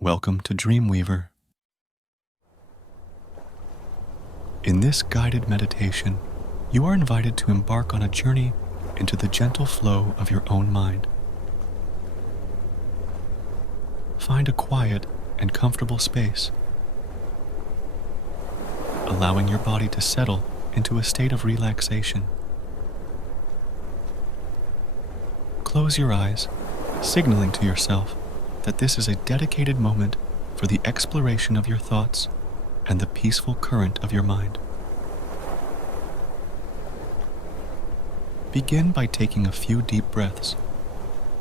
Welcome to DreamWeaver. In this guided meditation, you are invited to embark on a journey into the gentle flow of your own mind. Find a quiet and comfortable space, allowing your body to settle into a state of relaxation. Close your eyes, signaling to yourself that this is a dedicated moment for the exploration of your thoughts and the peaceful current of your mind. Begin by taking a few deep breaths,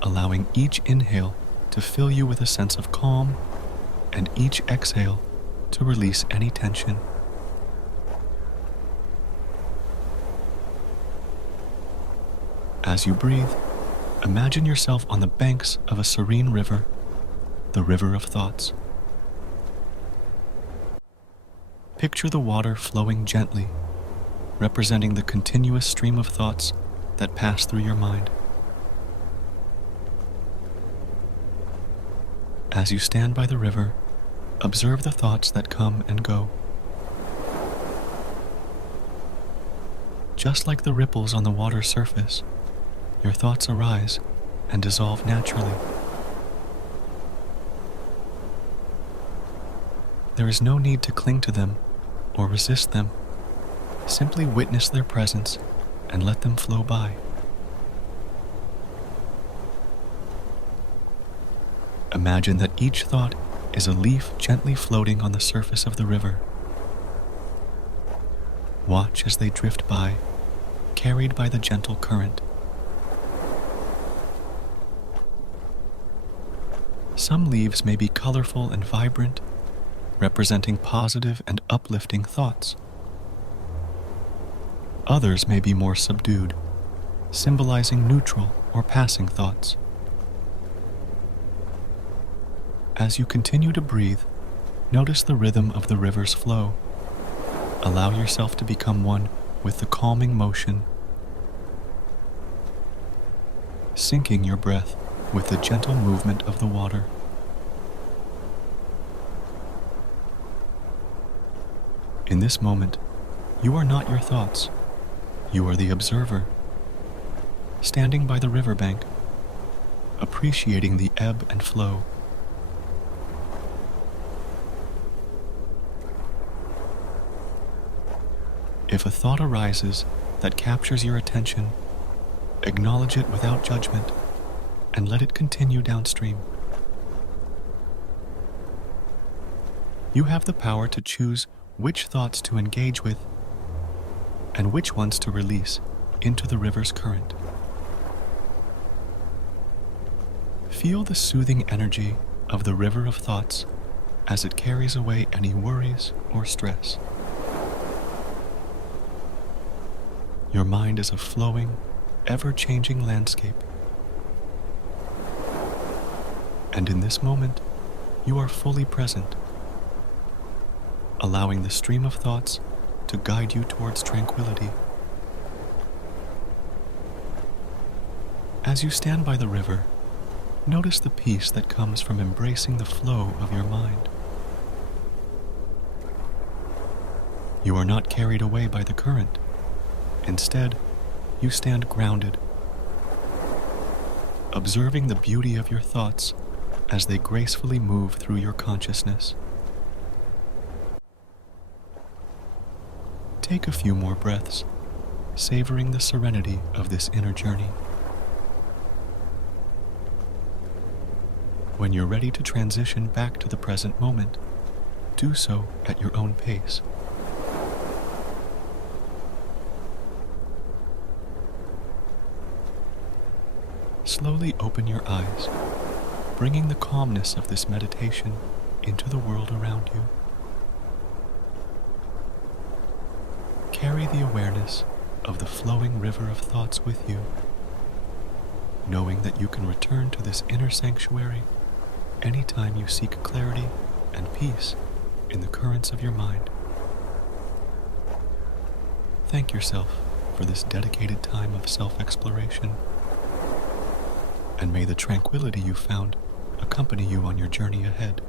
allowing each inhale to fill you with a sense of calm and each exhale to release any tension. As you breathe, imagine yourself on the banks of a serene river, the river of thoughts. Picture the water flowing gently, representing the continuous stream of thoughts that pass through your mind. As you stand by the river, observe the thoughts that come and go. Just like the ripples on the water's surface, your thoughts arise and dissolve naturally. There is no need to cling to them or resist them. Simply witness their presence and let them flow by. Imagine that each thought is a leaf gently floating on the surface of the river. Watch as they drift by, carried by the gentle current. Some leaves may be colorful and vibrant, representing positive and uplifting thoughts. Others may be more subdued, symbolizing neutral or passing thoughts. As you continue to breathe, notice the rhythm of the river's flow. Allow yourself to become one with the calming motion, syncing your breath with the gentle movement of the water. In this moment, you are not your thoughts. You are the observer, standing by the riverbank, appreciating the ebb and flow. If a thought arises that captures your attention, acknowledge it without judgment and let it continue downstream. You have the power to choose which thoughts to engage with and which ones to release into the river's current. Feel the soothing energy of the river of thoughts as it carries away any worries or stress. Your mind is a flowing, ever-changing landscape. And in this moment, you are fully present, allowing the stream of thoughts to guide you towards tranquility. As you stand by the river, notice the peace that comes from embracing the flow of your mind. You are not carried away by the current. Instead, you stand grounded, observing the beauty of your thoughts as they gracefully move through your consciousness. Take a few more breaths, savoring the serenity of this inner journey. When you're ready to transition back to the present moment, do so at your own pace. Slowly open your eyes, bringing the calmness of this meditation into the world around you. Carry the awareness of the flowing river of thoughts with you, knowing that you can return to this inner sanctuary anytime you seek clarity and peace in the currents of your mind. Thank yourself for this dedicated time of self-exploration, and may the tranquility you found accompany you on your journey ahead.